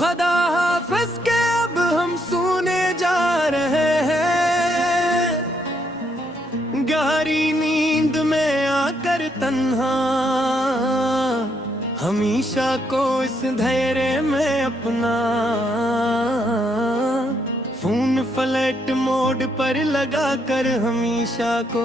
खुदा हाफिज के अब हम सोने जा रहे हैं, गहरी नींद में आकर तन्हा हमेशा को इस धैर्य में अपना फोन फ्लाइट मोड पर लगा कर हमेशा को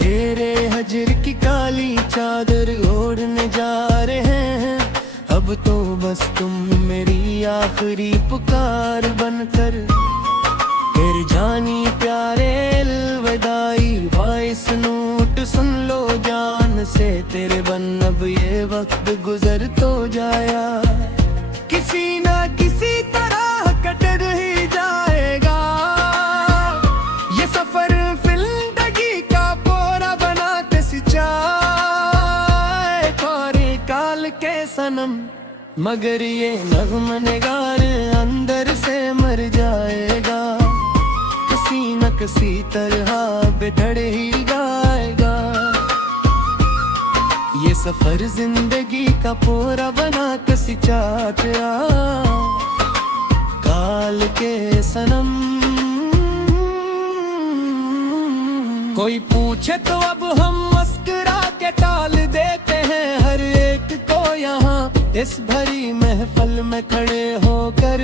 तेरे हजर की काली चादर ओढ़ने जा रहे हैं। अब तो बस तुम मेरी आखिरी पुकार बनकर फिर जानी प्यारे अलविदाई वॉइस नोट सुन लो जान से तेरे बन अब ये वक्त गुजर तो जाया, किसी ना किसी तरह कट ही जाएगा ये सफर जिंदगी का पोरा बना के सिंचाई कोरे काल के सनम, मगर ये नग़्म निगार अंदर से मर जाएगा, किसी न किसी तरह बिछड़ ही जाएगा ये सफर जिंदगी का पूरा बना के सिंचाया काल के सनम। कोई पूछे तो अब हम मुस्कुरा के टाल देते हैं हर एक को यहाँ इस भरी महफिल में खड़े होकर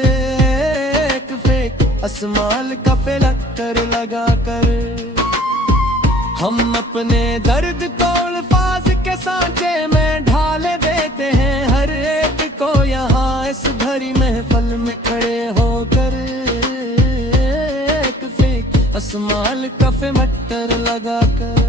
एक फेक असमाल का फिल्टर लगा कर हम अपने दर्द को अल्फाज के सांचे में ढाल देते हैं हर एक को यहाँ इस भरी महफिल में खड़े होकर एक फेक असमाल का फिल्टर लगा कर।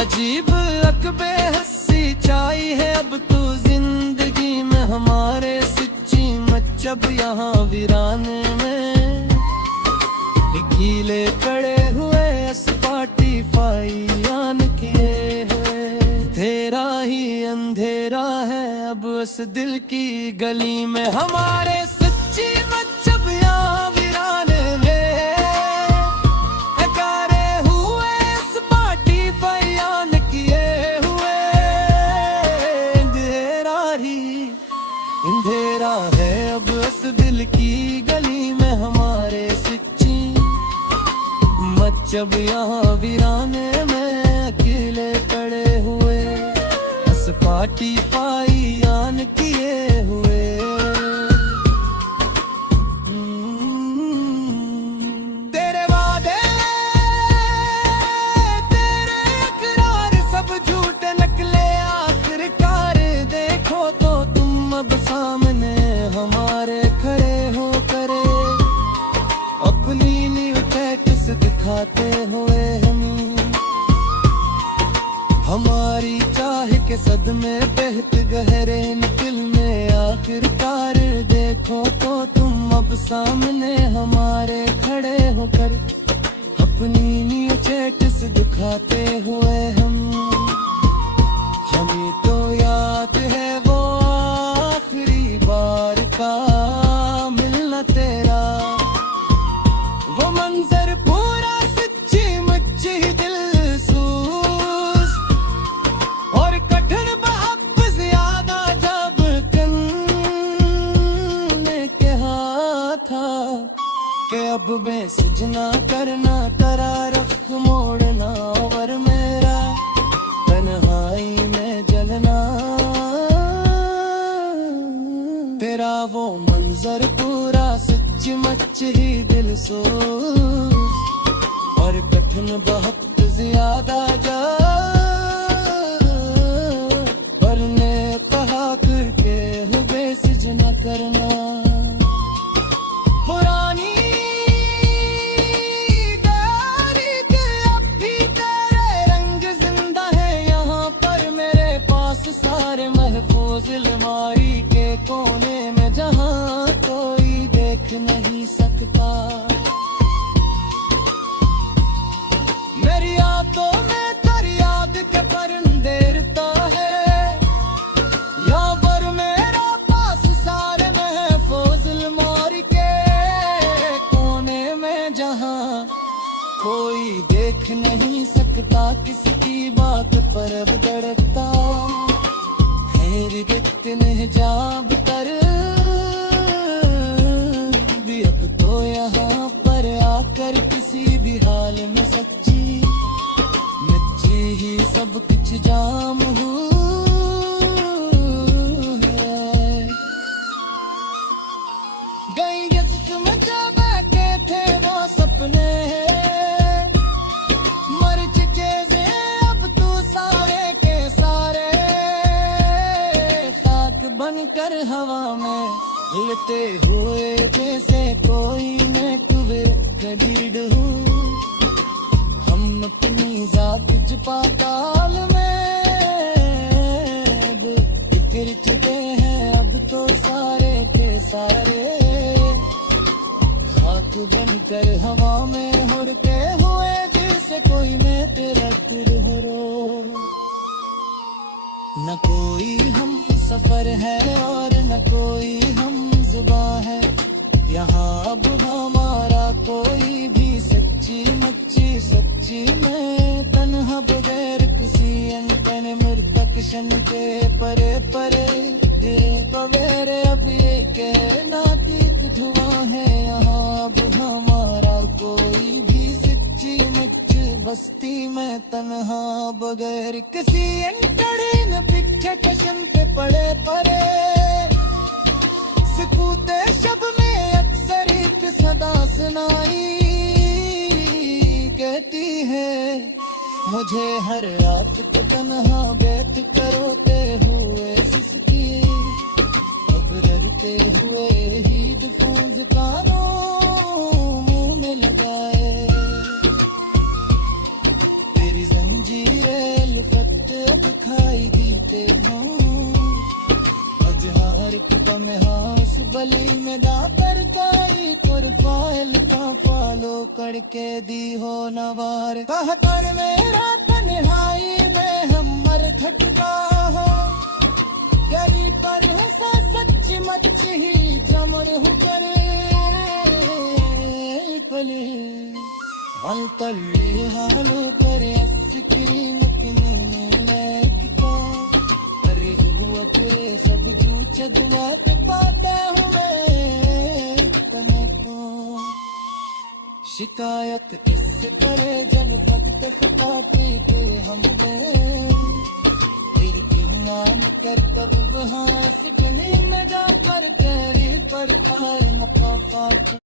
अजीब अकबे हंसी चाही है अब तो जिंदगी में हमारे सच्ची मचब यहाँ वीराने में कीले पड़े हुए स्पॉटिफाई ऑन किए हुए तेरा ही अंधेरा है अब उस दिल की गली में हमारे सच्ची मचब यहाँ वीराने में अंधेरा है अब उस दिल की गली में हमारे सच्ची मचब यहाँ वीराने में अकेले पड़े हुए स्पॉटिफाई ऑन किए हुए। तेरे वादे तेरे इकरार सब झूठ निकले आखिरकार देखो तो तुम अब सामने हमारे खड़े हो करे अपनी न्यू टैक्स दिखाते हुए हमारी चाह के सदमे बेहद गहरे दिल में आखिरकार देखो तो तुम अब सामने हमारे खड़े होकर अपनी न्यू टैक्स दिखाते हुए हमें तो याद है वो आखिरी बार का मिलना तेरा वो मंजर पूरा सच्ची मच्ची दिल सूस और कठिन मोहब्बत ज्यादा जब करने के हाथ था कि अब मैं सजना करना तरारफ मोड़ना और मेरा तन्हाई में जलना तेरा वो मंजर पूरा सच मच ही दिल सोच और कठिन बहुत ज्यादा जा वरने कहा करके हुए सजना करना पुरानी यारी के अब भी तेरे रंग जिंदा है यहाँ पर मेरे पास सारे महफूज अलमारी के कोने में जहाँ कोई देख नहीं सकता मेरी आंखों में तर याद के परिंदे रता है यहाँ पर मेरा पास सारे महफूज अलमारी के कोने में जहाँ कोई देख नहीं सकता। रुकता किसकी बात पर अब धड़कता है रिगत में जाब कर भी अब तो यहाँ पर आकर किसी भी हाल में सच्ची नच्ची ही सब कुछ जाम हूँ गई में जो बैठे थे वो सपने मर चुके थे अब तू सारे के सारे खाक बनकर हवा में हिलते हुए जैसे कोई मैं कुबेर कबीर हूँ हम अपनी जात पाताल में बिखर चुके हैं अब तो सारे के सारे खाक बनकर हवा में उड़ते हुए जैसे कोई मैं तेरा तिरहरो न कोई हम सफर है और न कोई हम जुबां है यहाँ अब हमारा कोई भी सच्ची में तन्हा बगैर किसी अनपन मृतक शन के परे परे ये पवेरे अब ये कहना तीत धुआं है यहाँ अब हमारा कोई भी सच्ची मुच्च बस्ती में तन्हा बगैर किसी अंतड़े न पिछे कशन पे पड़े परे सकूते शब में अक्सर एक सदा सुनाई कहती है मुझे हर रात को तन्हा बैठ करोते हुए सिसकी अब डरते हुए ही डिफूज कानों मुंह में लगाए तेरी जंजीरें लिपट दिखाई दीते हों अजहार कुटा में हास बली में दातर काई प्रोफाइल का फॉलो करके दी हो नवार कह कर मेरा तन्हाई में हम मर थकता हो गली पर हंसा सच्ची मच्ची ही जमर हो करे पले हल तल्ले हालो करे आइसक्रीम किने लेकिता अरे हुआ तेरे सब जूच जवाट पाते हुए तने तो शिकायत किससे करे जब फटते फटाते के हम तेरी क्यों न कर तब वहाँ इस गली में जा पर गहरी पर खाई न